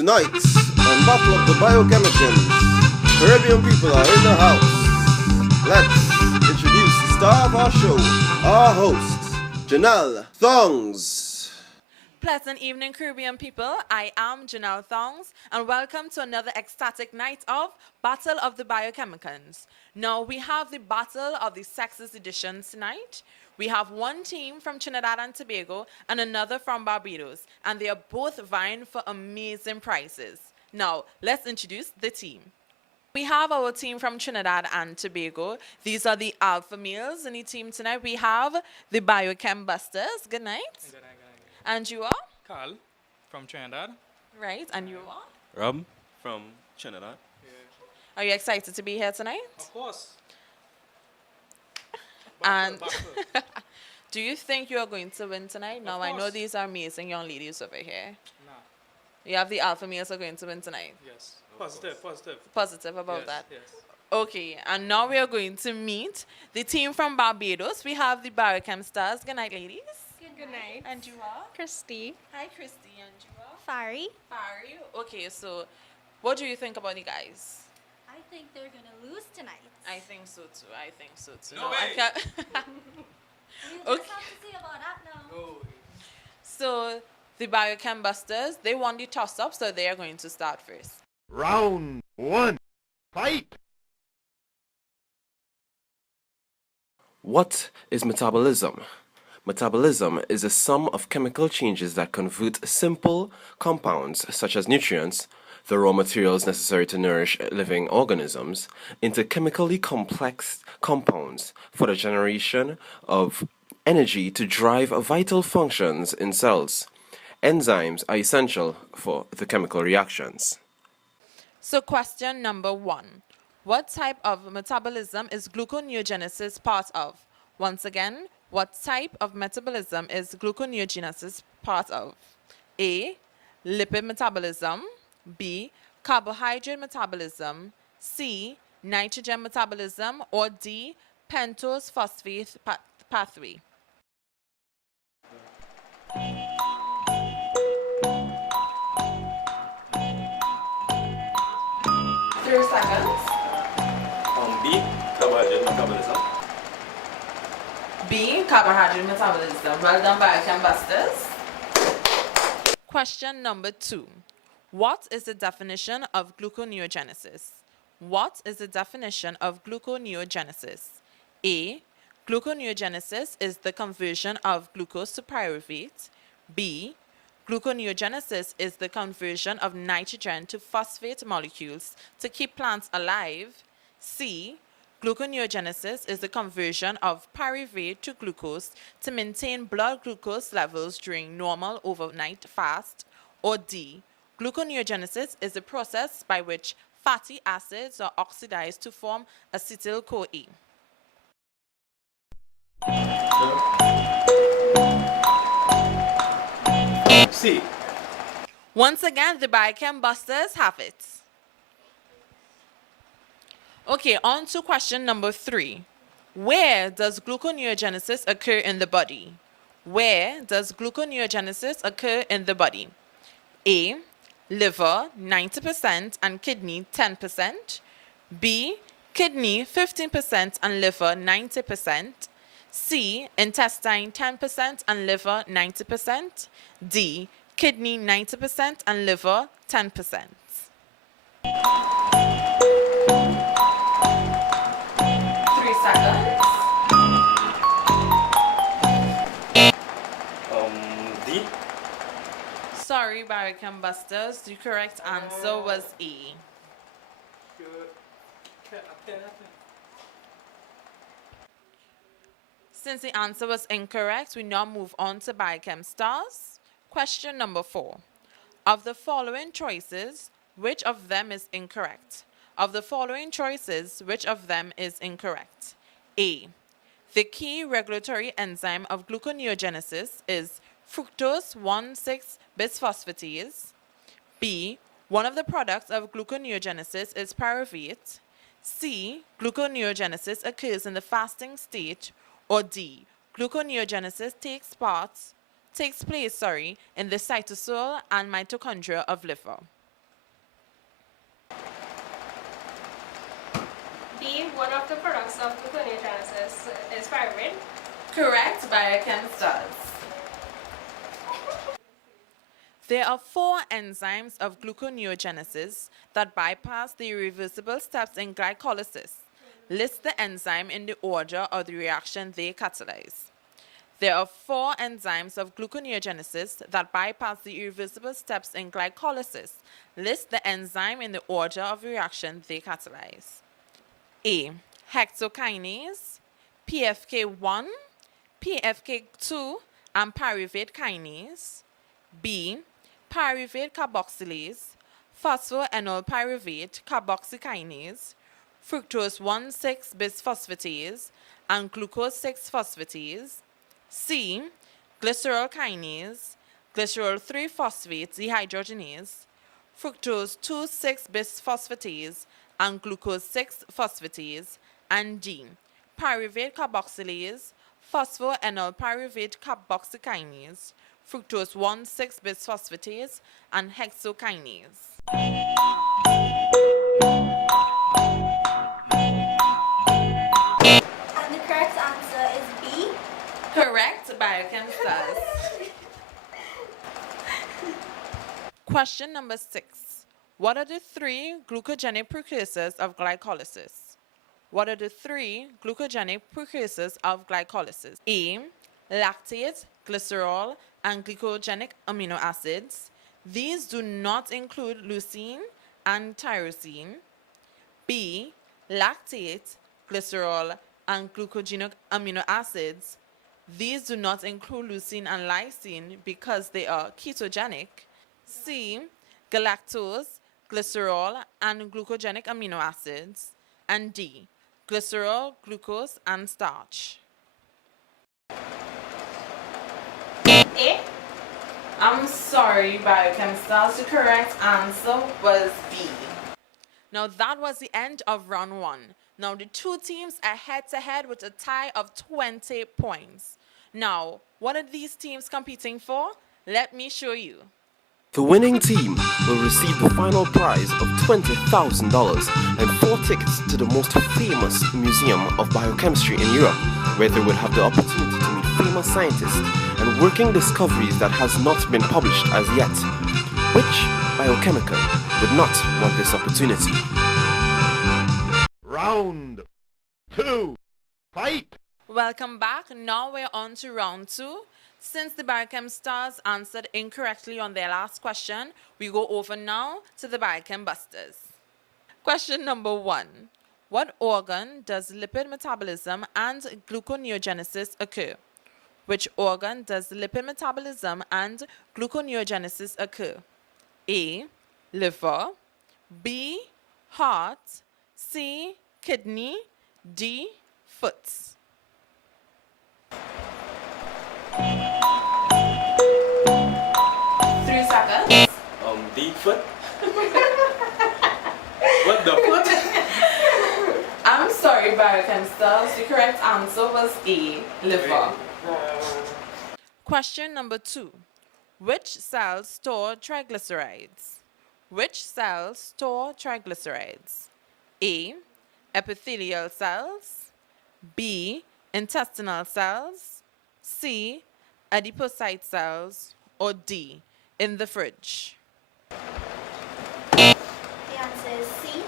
Tonight, on Battle of the Biochemicals, Caribbean people are in the house. Let's introduce the star of our show, our host, Janelle Thongs. Pleasant evening, Caribbean people. I am Janelle Thongs, and welcome to another ecstatic night of Battle of the Biochemicals. Now, we have the Battle of the Sexes edition tonight. We have one team from Trinidad and Tobago and another from Barbados, and they are both vying for amazing prizes. Now, let's introduce the team. We have our team from Trinidad and Tobago. These are the alpha males in the team tonight. We have the Biochem Busters. Good night. Good night. And you are? Carl from Trinidad. Right, and you are? Rob from Trinidad. Are you excited to be here tonight? Of course. And Battle. do you think you are going to win tonight? Now, I know course. these are amazing young ladies over here. Nah. You have the alpha males are going to win tonight. Yes. Positive. Positive about Yes, that. Yes. Okay, and now we are going to meet the team from Barbados. We have the Biochem Stars. Good night, ladies. Good night. And you are? Christy. Hi, Christy. And you are? Fari. Barry. Okay, so what do you think about the guys? I think they're gonna lose tonight. I think so too. No way. I can't. You Okay. just have to see about that now. Oh. So the Biochem Busters, they won the toss-up, so they are going to start first. Round one, fight! What is metabolism? Metabolism is a sum of chemical changes that convert simple compounds, such as nutrients, the raw materials necessary to nourish living organisms, into chemically complex compounds for the generation of energy to drive vital functions in cells. Enzymes are essential for the chemical reactions. So question number 1. What type of metabolism is gluconeogenesis part of? Once again, what type of metabolism is gluconeogenesis part of? A. Lipid metabolism. B. Carbohydrate metabolism. C. Nitrogen metabolism. Or D. Pentose phosphate pathway. Three seconds. B. Carbohydrate metabolism. B. Carbohydrate metabolism. Well done, Biochem Busters. Question number 2. What is the definition of gluconeogenesis? What is the definition of gluconeogenesis? A. Gluconeogenesis is the conversion of glucose to pyruvate. B. Gluconeogenesis is the conversion of nitrogen to phosphate molecules to keep plants alive. C. Gluconeogenesis is the conversion of pyruvate to glucose to maintain blood glucose levels during normal overnight fast. Or D. Gluconeogenesis is the process by which fatty acids are oxidized to form acetyl-CoA. C. Once again, the Biochem Busters have it. Okay, on to question number 3. Where does gluconeogenesis occur in the body? Where does gluconeogenesis occur in the body? A. Liver 90% and kidney 10%. B. Kidney 15% and liver 90%. C. Intestine 10% and liver 90%. D. Kidney 90% and liver 10%. Seconds. D. Sorry, Biochem Busters. The correct answer was A. Since the answer was incorrect, we now move on to Biochem Stars. Question number 4. Of the following choices, which of them is incorrect? Of the following choices, which of them is incorrect? A. The key regulatory enzyme of gluconeogenesis is fructose 1,6-bisphosphatase. B. One of the products of gluconeogenesis is pyruvate. C. Gluconeogenesis occurs in the fasting state. Or D. Gluconeogenesis takes place in the cytosol and mitochondria of liver. D, one of the products of gluconeogenesis is pyruvate. Correct, Biochemist does. There are 4 enzymes of gluconeogenesis that bypass the irreversible steps in glycolysis. List the enzyme in the order of the reaction they catalyze. There are 4 enzymes of gluconeogenesis that bypass the irreversible steps in glycolysis. List the enzyme in the order of the reaction they catalyze. A. Hexokinase, PFK1, PFK2, and pyruvate kinase. B. Pyruvate carboxylase, phosphoenolpyruvate carboxykinase, fructose 1,6 bisphosphatase, and glucose 6-phosphatase. C. Glycerol kinase, glycerol 3-phosphate dehydrogenase, fructose 2,6 bisphosphatase, and glucose 6-phosphatase. And D. Pyruvate carboxylase, phosphoenolpyruvate carboxykinase, fructose 1,6 bisphosphatase, and hexokinase. And the correct answer is B. Correct, Biochemist does. Question number 6. What are the 3 glucogenic precursors of glycolysis? What are the 3 glucogenic precursors of glycolysis? A. Lactate, glycerol, and glycogenic amino acids. These do not include leucine and tyrosine. B. Lactate, glycerol, and glucogenic amino acids. These do not include leucine and lysine because they are ketogenic. C. Galactose, glycerol, and glucogenic amino acids. And D. Glycerol, glucose, and starch. A. I'm sorry, Biochemist. The correct answer was B. Now that was the end of round 1. Now the 2 teams are head-to-head with a tie of 20 points. Now, what are these teams competing for? Let me show you. The winning team will receive the final prize of $20,000 and 4 tickets to the most famous museum of biochemistry in Europe, where they would have the opportunity to meet famous scientists and working discoveries that has not been published as yet. Which biochemical would not want this opportunity? Round 2. Fight! Welcome back. Now we're on to round 2. Since the Biochem stars answered incorrectly on their last question, we go over now to the Biochem busters. Question number 1. What organ does lipid metabolism and gluconeogenesis occur? Which organ does lipid metabolism and gluconeogenesis occur? A. Liver, B. Heart, C. Kidney, D. Foot. 3 seconds. D foot. What the foot? I'm sorry, Biochem stars. The correct answer was A. Liver. Question number 2. Which cells store triglycerides? Which cells store triglycerides? A. Epithelial cells, B. Intestinal cells, C. Adipocyte cells, or D. In the fridge. The answer is C.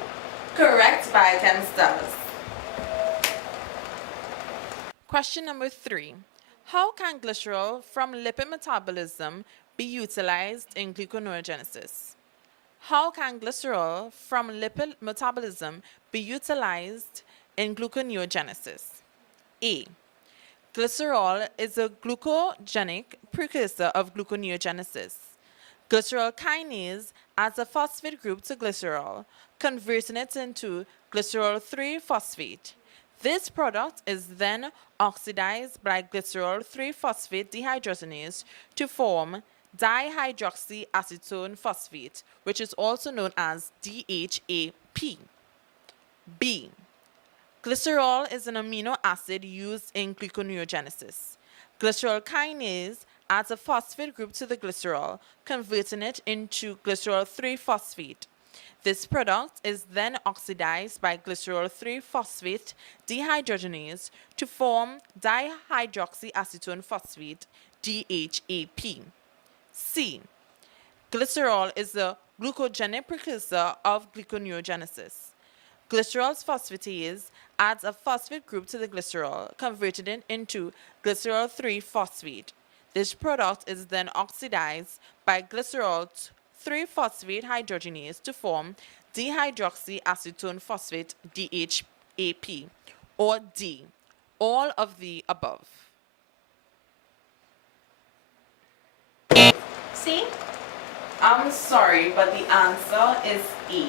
Correct, Biochem stars. Question number 3. How can glycerol from lipid metabolism be utilized in gluconeogenesis? How can glycerol from lipid metabolism be utilized in gluconeogenesis? A. Glycerol is a glucogenic precursor of gluconeogenesis. Glycerol kinase adds a phosphate group to glycerol, converting it into glycerol 3-phosphate. This product is then oxidized by glycerol 3-phosphate dehydrogenase to form dihydroxyacetone phosphate, which is also known as DHAP. B. Glycerol is an amino acid used in gluconeogenesis. Glycerol kinase adds a phosphate group to the glycerol, converting it into glycerol 3-phosphate. This product is then oxidized by glycerol 3-phosphate dehydrogenase to form dihydroxyacetone phosphate DHAP. C. Glycerol is the glucogenic precursor of gluconeogenesis. Glycerol's phosphatase adds a phosphate group to the glycerol, converting it into glycerol 3-phosphate. This product is then oxidized by glycerol 3-phosphate hydrogenase to form dihydroxyacetone phosphate DHAP, or D. All of the above. C. I'm sorry, but the answer is E.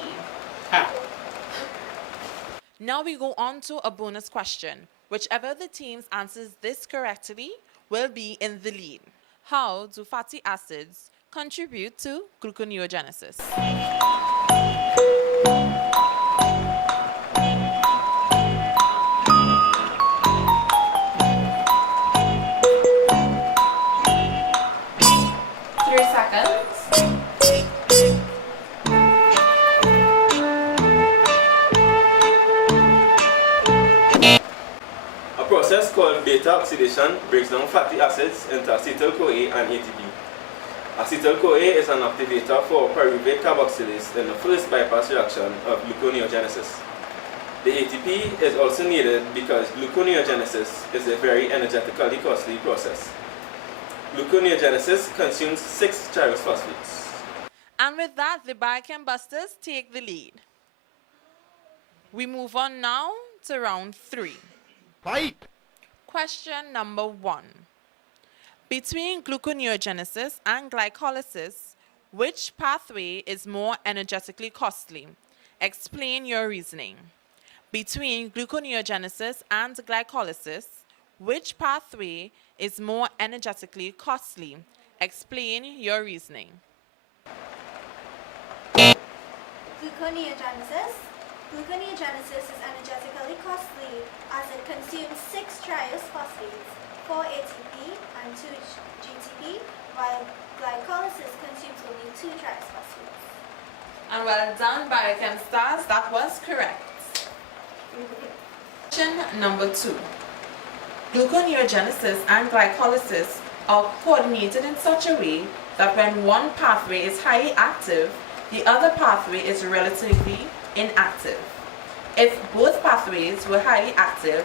Now we go on to a bonus question. Whichever of the teams answers this correctly will be in the lead. How do fatty acids contribute to gluconeogenesis? A process called beta oxidation breaks down fatty acids into acetyl-CoA and ATP. Acetyl-CoA is an activator for pyruvate carboxylase in the first bypass reaction of gluconeogenesis. The ATP is also needed because gluconeogenesis is a very energetically costly process. Gluconeogenesis consumes 6 gyrose phosphates. And with that, the Biochem Busters take the lead. We move on now to round 3. Fight! Question number 1. Between gluconeogenesis and glycolysis, which pathway is more energetically costly? Explain your reasoning. Between gluconeogenesis and glycolysis, which pathway is more energetically costly? Explain your reasoning. Gluconeogenesis. Gluconeogenesis is energetically costly as it consumes 6 triose phosphates, 4 ATP and 2 GTP, while glycolysis consumes only 2 triose phosphates. And well done, Biochem Stars, that was correct. Question number 2. Gluconeogenesis and glycolysis are coordinated in such a way that when one pathway is highly active, the other pathway is relatively inactive. If both pathways were highly active,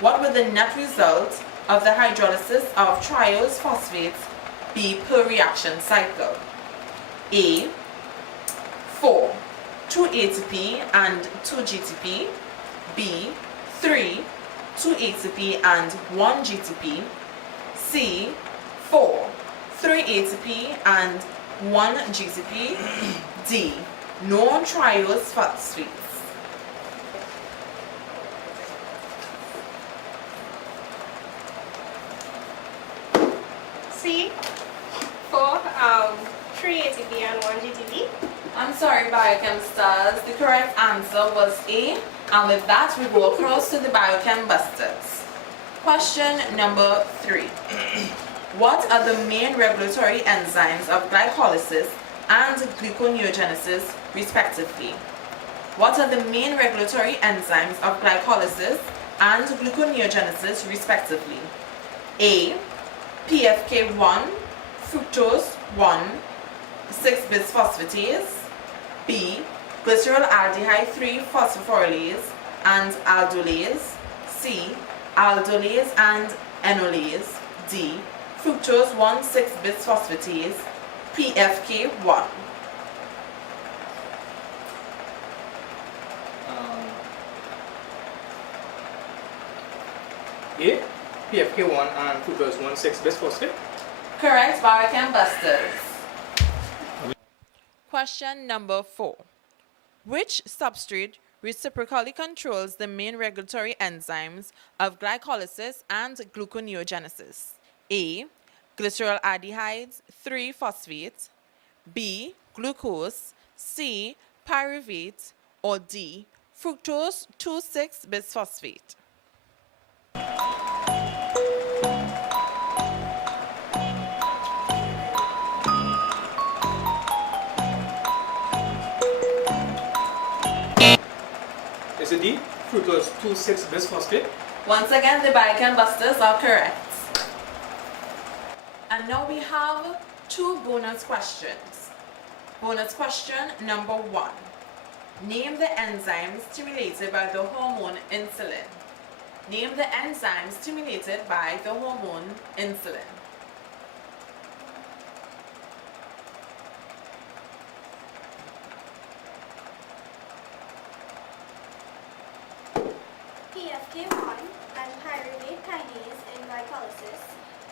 what would the net result of the hydrolysis of triose phosphates be per reaction cycle? A. 4, 2 ATP and 2 GTP. B. 3, 2 ATP and 1 GTP. C. 4, 3 ATP and 1 GTP. D. No triose phosphates. C. 4, 3 ATP and 1 GTP. I'm sorry, Biochem Stars. The correct answer was A. And with that, we go across to the Biochem Busters. Question number 3. What are the main regulatory enzymes of glycolysis and gluconeogenesis, respectively? What are the main regulatory enzymes of glycolysis and gluconeogenesis, respectively? A. PFK1, fructose 1, 6-bisphosphatase. B. Glycerol-aldehyde 3-phosphorylase and aldolase. C. Aldolase and enolase. D. Fructose 1,6-bisphosphatase, PFK1. A. PFK1 and fructose 1,6-bisphosphate. Correct, Biochem Busters. Question number 4. Which substrate reciprocally controls the main regulatory enzymes of glycolysis and gluconeogenesis? A. Glycerol-aldehydes 3-phosphate. B. Glucose. C. Pyruvate. Or D. Fructose 2,6-bisphosphate. Is it D? Fructose 2,6-bisphosphate. Once again, the Biochem Busters are correct. And now we have 2 bonus questions. Bonus question number 1. Name the enzyme stimulated by the hormone insulin. Name the enzyme stimulated by the hormone insulin. PFK1 and pyruvate kinase in glycolysis,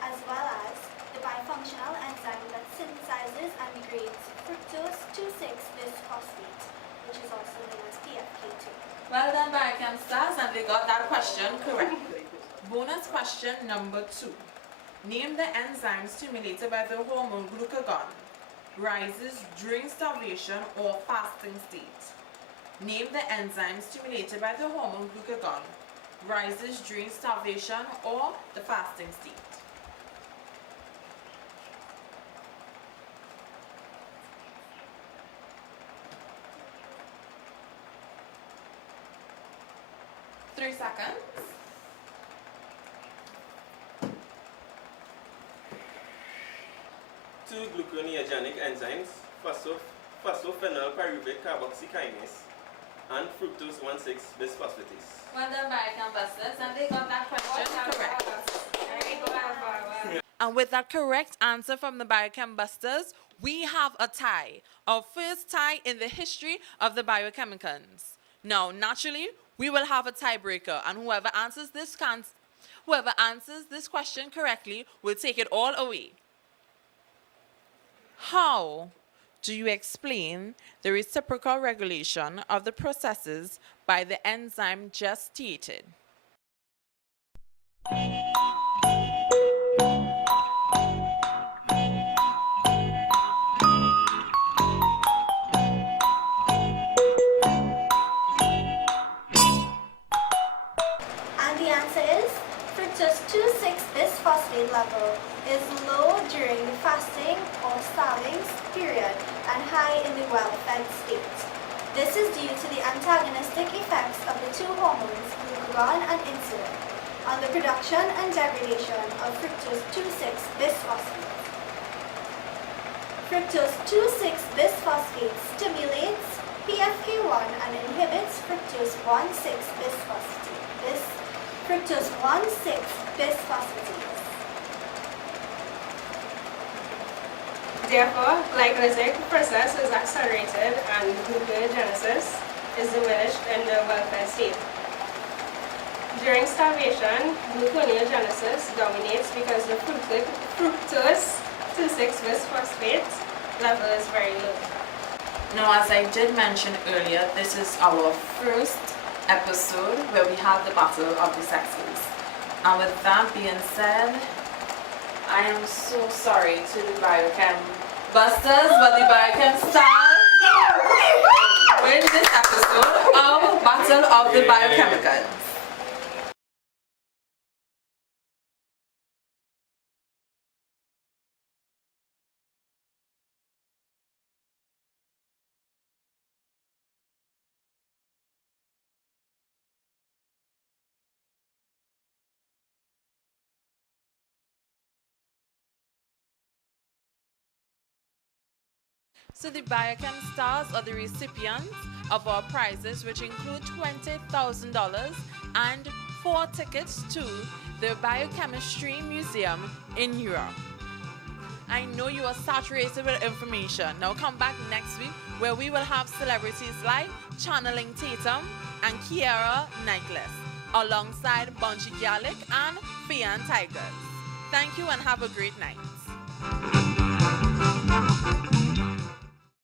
as well as the bifunctional enzyme that synthesizes and degrades fructose 2,6-bisphosphate, which is also known as PFK2. Well done, Biochem stars, and they got that question correct. Bonus question number 2. Name the enzyme stimulated by the hormone glucagon. Rises during starvation or fasting state. Name the enzyme stimulated by the hormone glucagon. Rises during starvation or the fasting state. Three seconds. Two gluconeogenic enzymes, phosphophenyl pyruvate carboxy kinase and fructose 1,6-bisphosphatase. Well done, Biochem Busters, and they got that question correct. And with that correct answer from the Biochem Busters, we have a tie. Our first tie in the history of the biochemicals. Now, naturally, we will have a tiebreaker, and whoever answers this question correctly will take it all away. How do you explain the reciprocal regulation of the processes by the enzyme just stated? And the answer is fructose 2,6-bisphosphate level is low during the fasting or starving period and high in the well-fed state. This is due to the antagonistic effects of the 2 hormones, glucagon and insulin, on the production and degradation of fructose 2,6-bisphosphate. Fructose 2,6-bisphosphate stimulates PFK1 and inhibits fructose 1,6-bisphosphatase. Fructose 1,6-bisphosphatase. Therefore, glycolytic process is accelerated and gluconeogenesis is diminished in the well-fed state. During starvation, gluconeogenesis dominates because the fructose 2,6-bisphosphate level is very low. Now, as I did mention earlier, this is our first episode where we have the battle of the sexes. And with that being said, I am so sorry to the Biochem Busters, but the Biochem stars win this episode of Battle of the Biochemicals. So the Biochem stars are the recipients of our prizes, which include $20,000 and 4 tickets to the Biochemistry Museum in Europe. I know you are saturated with information. Now come back next week where we will have celebrities like Channeling Tatum and Kiara Knightless, alongside Bunchy Garlic and Fian Tigers. Thank you and have a great night.